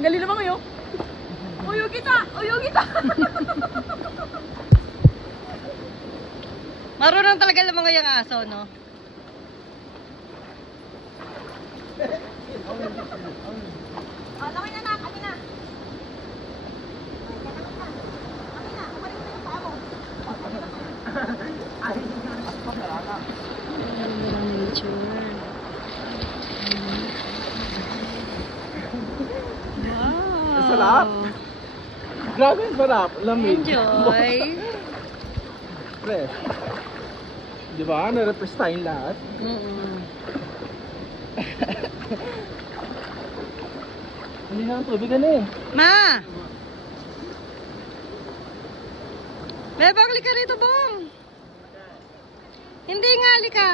Ang galing naman kayo. Uyo kita! Uyo kita! Marunong talaga naman yung aso, no? Laki na na! Kami na! Kami na! Kumarin mo na yung paa mo. Ang ganda ng nature. Wow! Sarap! Grabe ang sarap. Lamig. Enjoy! Fresh. Di ba? Na-refresh tayong lahat. Hindi na ang tubig na eh. Ma! Bebang, lika rito, Bong! Hindi nga, lika.